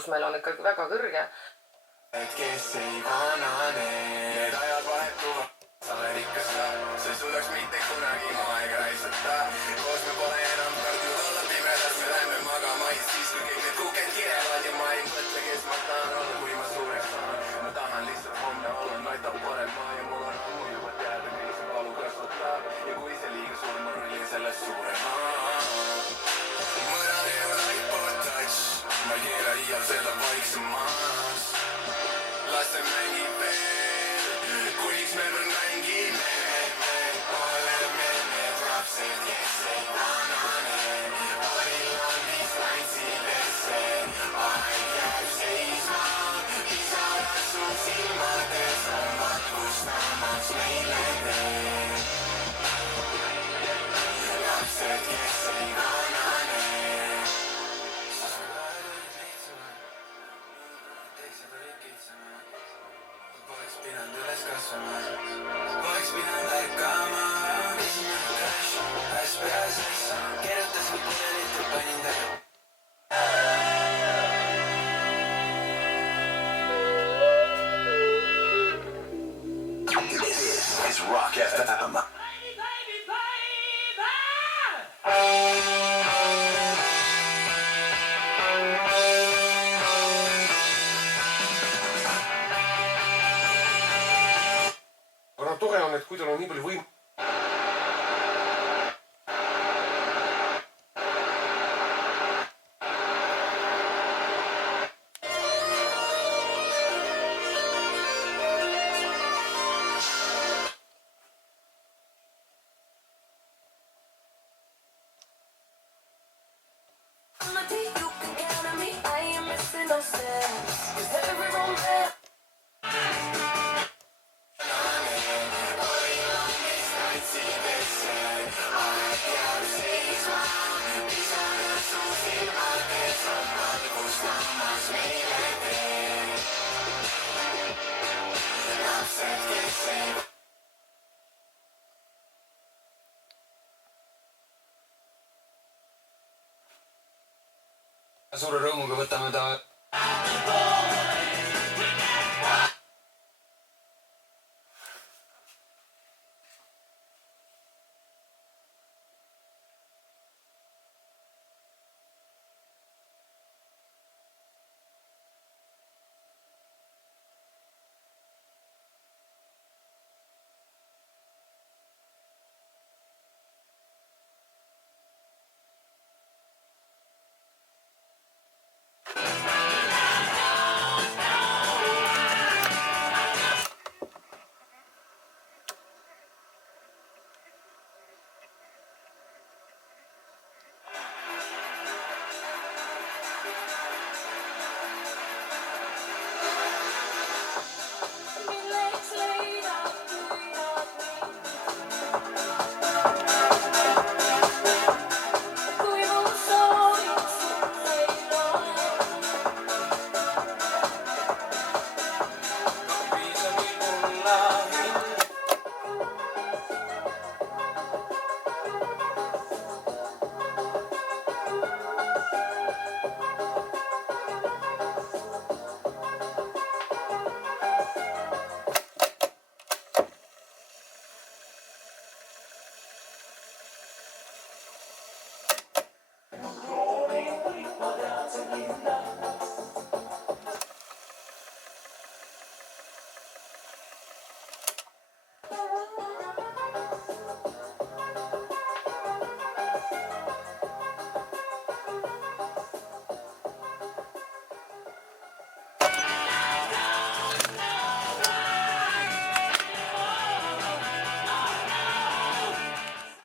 liikuvus meil on ikkagi väga kõrge. Et kes ei vanane, need ajad vahetuvad, sa oled ikka sa suudaks mitte kunagi mu aega raisata. Koos me pole enam kartnud olla pimedas, me lähme magama ja siis kui kõik need kuked kirevad ja ma ei mõtle, kes ma tahan olla, kui ma suureks saan. Ma tahan lihtsalt homme olla, aitab parem maa ja mul on ammu juba teada, millise valu kasvatab ja kui see liiga suur, ma rullin sellest suurema. Mõnal ei ole iPod touch, ma ei keela iial seda vaiksemas. Lasse mängib veel, kuniks me veel mängime. Me oleme need lapsed, kes ei vanane. Paril on distantsidesse, aeg jääb seisma. Pisarad su silmades on matkustamas meile tee. Lapsed, kes ei vanane. Poleks pidanud üles kasvama, poleks pidanud ärkama. Esimene crash, SBS, kirjutasin pudelit ja panin taga. This is Rock FM. Aga tore on, et kui tal on nii palju võim... Suure rõõmuga võtame ta...